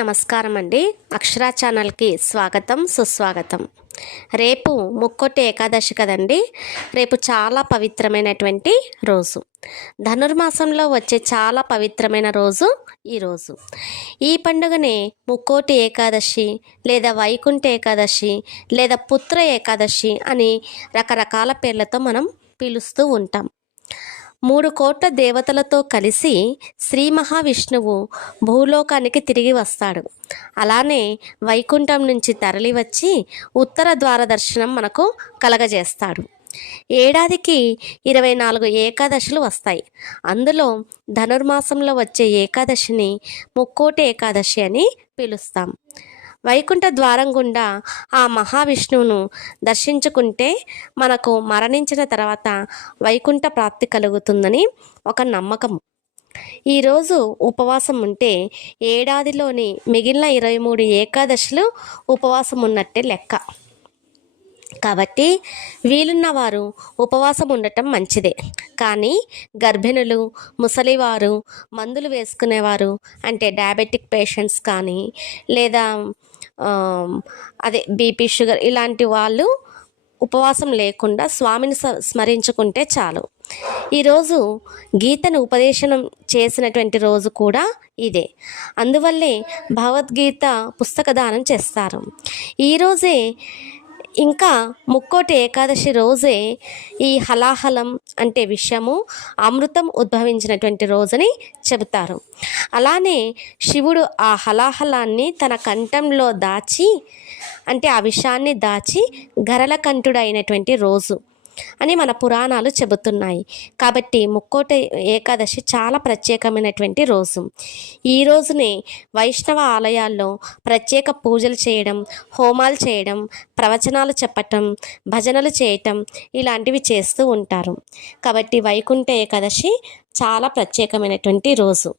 నమస్కారం అండి. అక్షర ఛానల్కి స్వాగతం సుస్వాగతం. రేపు ముక్కోటి ఏకాదశి కదండి. రేపు చాలా పవిత్రమైనటువంటి రోజు, ధనుర్మాసంలో వచ్చే చాలా పవిత్రమైన రోజు ఈరోజు. ఈ పండుగనే ముక్కోటి ఏకాదశి లేదా వైకుంఠ ఏకాదశి లేదా పుత్ర ఏకాదశి అని రకరకాల పేర్లతో మనం పిలుస్తూ ఉంటాం. 3 కోట్ల దేవతలతో కలిసి శ్రీ మహావిష్ణువు భూలోకానికి తిరిగి వస్తాడు. అలానే వైకుంఠం నుంచి తరలి వచ్చి ఉత్తర ద్వార దర్శనం మనకు కలగజేస్తాడు. ఏడాదికి 24 ఏకాదశులు వస్తాయి. అందులో ధనుర్మాసంలో వచ్చే ఏకాదశిని ముక్కోటి ఏకాదశి అని పిలుస్తాం. వైకుంఠ ద్వారం గుండా ఆ మహావిష్ణువును దర్శించుకుంటే మనకు మరణించిన తర్వాత వైకుంఠ ప్రాప్తి కలుగుతుందని ఒక నమ్మకం. ఈరోజు ఉపవాసం ఉంటే ఏడాదిలోని మిగిలిన 23 ఏకాదశులు ఉపవాసం ఉన్నట్టే లెక్క. కాబట్టి వీలున్న వారు ఉపవాసం ఉండటం మంచిదే. కానీ గర్భిణులు, ముసలివారు, మందులు వేసుకునేవారు అంటే డయాబెటిక్ పేషెంట్స్ కానీ లేదా బీపీ, షుగర్ ఇలాంటి వాళ్ళు ఉపవాసం లేకుండా స్వామిని స్మరించుకుంటే చాలు. ఈరోజు గీతను ఉపదేశనం చేసినటువంటి రోజు కూడా ఇదే. అందువల్లే భగవద్గీత పుస్తక దానం చేస్తారు. ఈరోజే ఇంకా ముక్కోటి ఏకాదశి రోజే ఈ హలాహలం అంటే విషము, అమృతం ఉద్భవించినటువంటి రోజని చెబుతారు. అలానే శివుడు ఆ హలాహలాన్ని తన కంఠంలో దాచి అంటే ఆ విషాన్ని దాచి గరళకంఠుడైనటువంటి రోజు అని మన పురాణాలు చెబుతున్నాయి. కాబట్టి ముక్కోటి ఏకాదశి చాలా ప్రత్యేకమైనటువంటి రోజు. ఈ రోజునే వైష్ణవ ఆలయాల్లో ప్రత్యేక పూజలు చేయడం, హోమాలు చేయడం, ప్రవచనాలు చెప్పటం, భజనలు చేయటం ఇలాంటివి చేస్తూ ఉంటారు. కాబట్టి వైకుంఠ ఏకాదశి చాలా ప్రత్యేకమైనటువంటి రోజు.